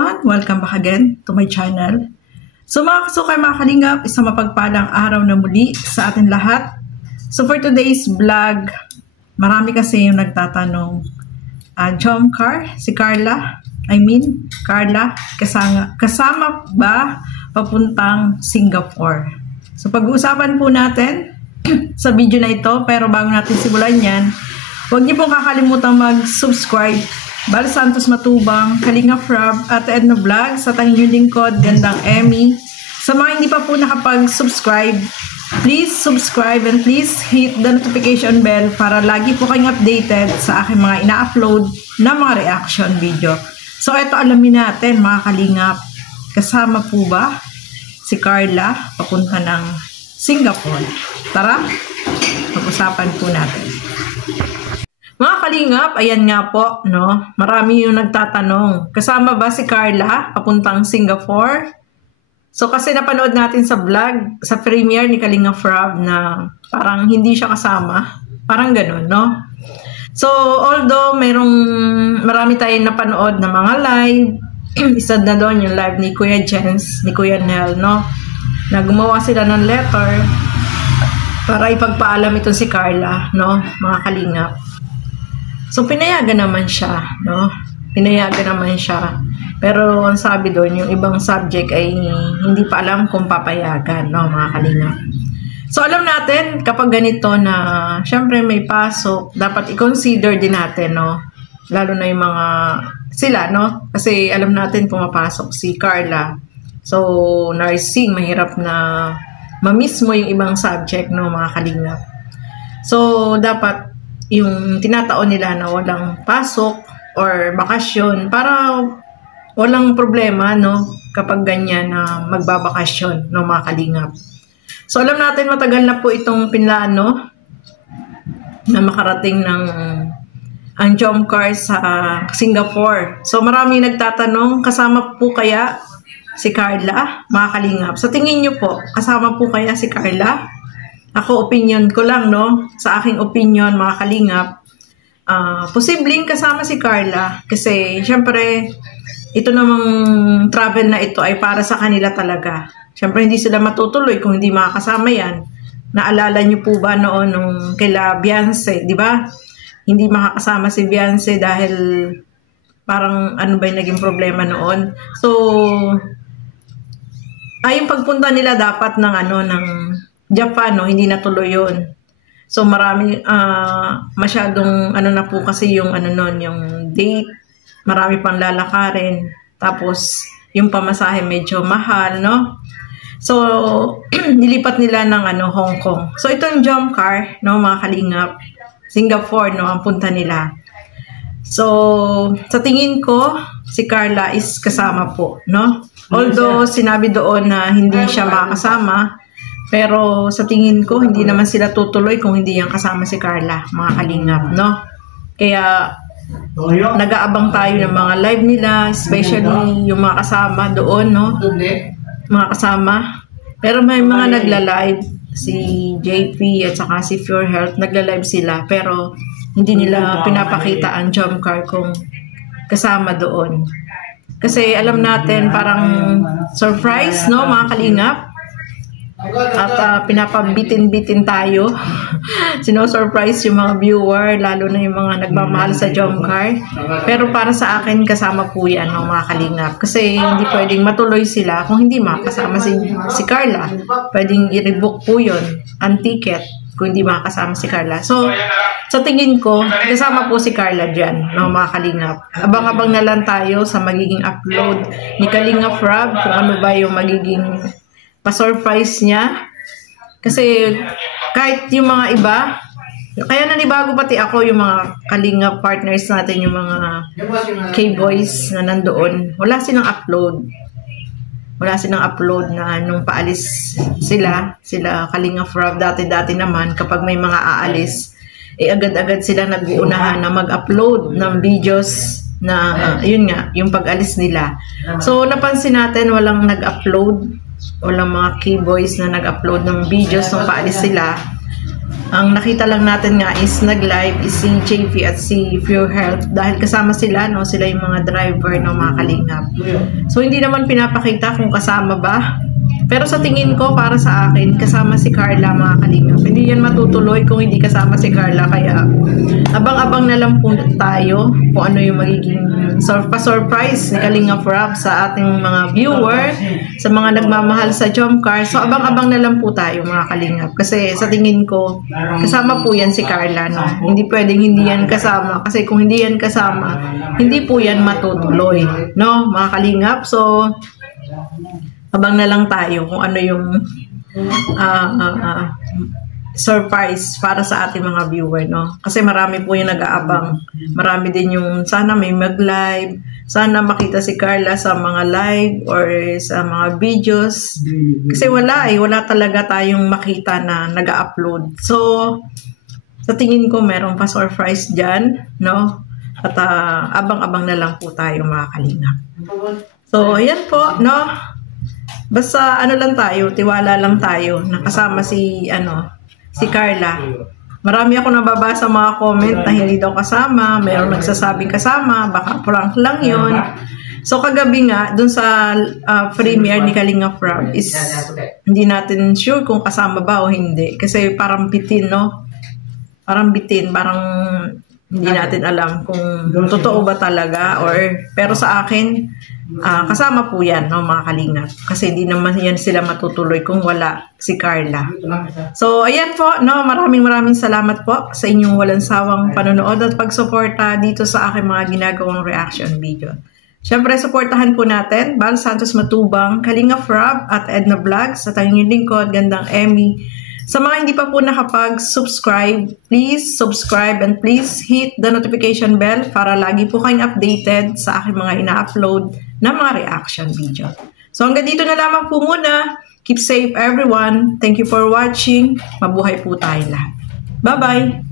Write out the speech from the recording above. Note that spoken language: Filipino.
everyone! Welcome back again to my channel. So mga kasukay, mga kalingap, isang mapagpalang araw na muli sa atin lahat. So for today's vlog, marami kasi yung nagtatanong, Jomcar, si Carla, Carla, kasama ba papuntang Singapore? So pag-uusapan po natin sa video na ito, pero bago natin simulan yan, huwag niyo pong kakalimutan mag-subscribe. Bal Santos Matubang, Kalingap Rob, Ate Edna Vlog, sa tanging yung lingkod, Gandang Emmy. Sa mga hindi pa po nakapag-subscribe, please subscribe and please hit the notification bell para lagi po kayong updated sa aking mga ina-upload na mga reaction video. So ito, alamin natin mga kalingap, kasama po ba si Carla papunta ng Singapore? Tara, pag-usapan po natin. Mga kalingap, ayan nga po, no? Marami yung nagtatanong, kasama ba si Carla papuntang Singapore? So kasi napanood natin sa vlog, sa premiere ni Kalingap Rob na parang hindi siya kasama. Parang ganun, no? So although marami tayong napanood na mga live, isa na doon yung live ni Kuya Jens, ni Kuya Nel, no? Na gumawa sila ng letter para ipagpaalam itong si Carla, no? Mga kalingap. So, pinayagan naman siya, no? Pinayagan naman siya. Pero, ang sabi doon, yung ibang subject ay hindi pa alam kung papayagan, no, mga kalingap. So, alam natin, kapag ganito na, syempre may pasok, dapat i-consider din natin, no? Lalo na yung mga, sila, no? Kasi alam natin pumapasok si Carla. So, nursing, mahirap na ma-miss mo yung ibang subject, no, mga kalingap. So, dapat yung tinataon nila na walang pasok or bakasyon para walang problema, no, kapag ganyan na magbabakasyon, no, mga kalingap. So alam natin matagal na po itong pinlano na makarating ng ang Jomcar sa Singapore. So marami nagtatanong, kasama po kaya si Carla, mga kalingap? Sa tingin nyo po, kasama po kaya si Carla? Ako, opinion ko lang, no? Sa aking opinion, mga kalingap, posibleng kasama si Carla. Kasi, syempre, ito namang travel na ito ay para sa kanila talaga. Syempre, hindi sila matutuloy kung hindi makakasama yan. Naalala niyo po ba noon nung kaila Beyonce, di ba? Hindi makakasama si Beyonce dahil parang ano ba yung naging problema noon. So, ay yung pagpunta nila dapat ng ng Japan, no, hindi natuloy yun. So marami masyadong na po kasi yung yung date, marami pang lalakarin. Tapos yung pamasahe medyo mahal, no? So nilipat nila ng Hong Kong. So itong Jomcar, no, mga kalingap, Singapore, no, ang punta nila. So sa tingin ko si Carla is kasama po, no? Although sinabi doon na hindi siya makakasama, pero sa tingin ko, hindi naman sila tutuloy kung hindi yan kasama si Carla, mga kalingap, no? Kaya, nag-aabang tayo ng mga live nila, especially yung mga kasama doon, no? Mga kasama. Pero may mga nagla-live, si JP at saka si Pure Health, nagla-live sila, pero hindi nila pinapakita ang Jomcar kung kasama doon. Kasi alam natin, parang surprise, no, mga kalingap? At pinapabitin-bitin tayo. Sino-surprise yung mga viewer, lalo na yung mga nagmamahal sa Jomcar. Pero para sa akin, kasama po yan, mga kalingap. Kasi hindi pwedeng matuloy sila kung hindi makasama si Carla. Pwedeng i-rebook po yun, ang ticket, kung hindi makasama si Carla. So, sa tingin ko, kasama po si Carla dyan, mga kalingap. Abang-abang na lang tayo sa magiging upload ni Kalingap Rob, kung ano ba yung magiging pa-surprise niya. Kasi kahit yung mga iba, kaya nanibago pati ako yung mga kalingap partners natin, yung mga K-boys na nandoon. Wala silang upload. Wala silang upload na nung paalis sila Kalingap Rob. Dati-dati naman, kapag may mga aalis, agad-agad sila nag-uunahan na mag-upload ng videos na, yun nga, yung pag-alis nila. So, napansin natin, walang nag-upload. Walang mga K-boys na nag-upload ng videos nung paalis sila. Ang nakita lang natin nga is nag-live is si JP at si Pure Health dahil kasama sila, no? Sila yung mga driver ng mga kalingap. So hindi naman pinapakita kung kasama ba. Pero sa tingin ko, para sa akin, kasama si Carla, mga kalingap. Hindi yan matutuloy kung hindi kasama si Carla. Kaya abang-abang na lang po tayo kung ano yung magiging pa-surprise ni Kalingap Rob sa ating mga viewer, sa mga nagmamahal sa Jomcar. So abang-abang na lang po tayo, mga kalingap. Kasi sa tingin ko, kasama po yan si Carla. No? Hindi pwedeng hindi yan kasama. Kasi kung hindi yan kasama, hindi po yan matutuloy. No, mga kalingap. So abang na lang tayo kung ano yung surprise para sa ating mga viewer, no? Kasi marami po yung nag-aabang. Marami din yung sana may mag-live, sana makita si Carla sa mga live or sa mga videos. Kasi wala talaga tayong makita na nag-upload. So, sa tingin ko meron pa surprise dyan, no? At abang-abang na lang po tayo, mga kalingap. So, ayan po, no? Basta ano lang tayo, tiwala lang tayo, nakasama si Carla. Marami ako nababasa mga comment na hindi daw kasama, mayroong nagsasabing kasama, baka prank lang yon. So kagabi nga, dun sa premiere ni Kalingap Rob is hindi natin sure kung kasama ba o hindi. Kasi parang bitin, no? Parang bitin, parang hindi natin alam kung totoo ba talaga pero sa akin, kasama po yan, no, mga kalingap. Kasi hindi naman yan sila matutuloy kung wala si Carla. So, ayan po, no, maraming salamat po sa inyong walang sawang panonood at pagsuporta dito sa aking mga ginagawang reaction video. Siyempre, suportahan po natin Val Santos Matubang, Kalingap Rob at Edna Vlogs at ang inyong lingkod, Gandang Emmy. Sa mga hindi pa po nakapag-subscribe, please subscribe and please hit the notification bell para lagi po kayong updated sa aking mga ina-upload na mga reaction video. So hanggang dito na lamang po muna. Keep safe everyone. Thank you for watching. Mabuhay po tayo lahat. Bye-bye!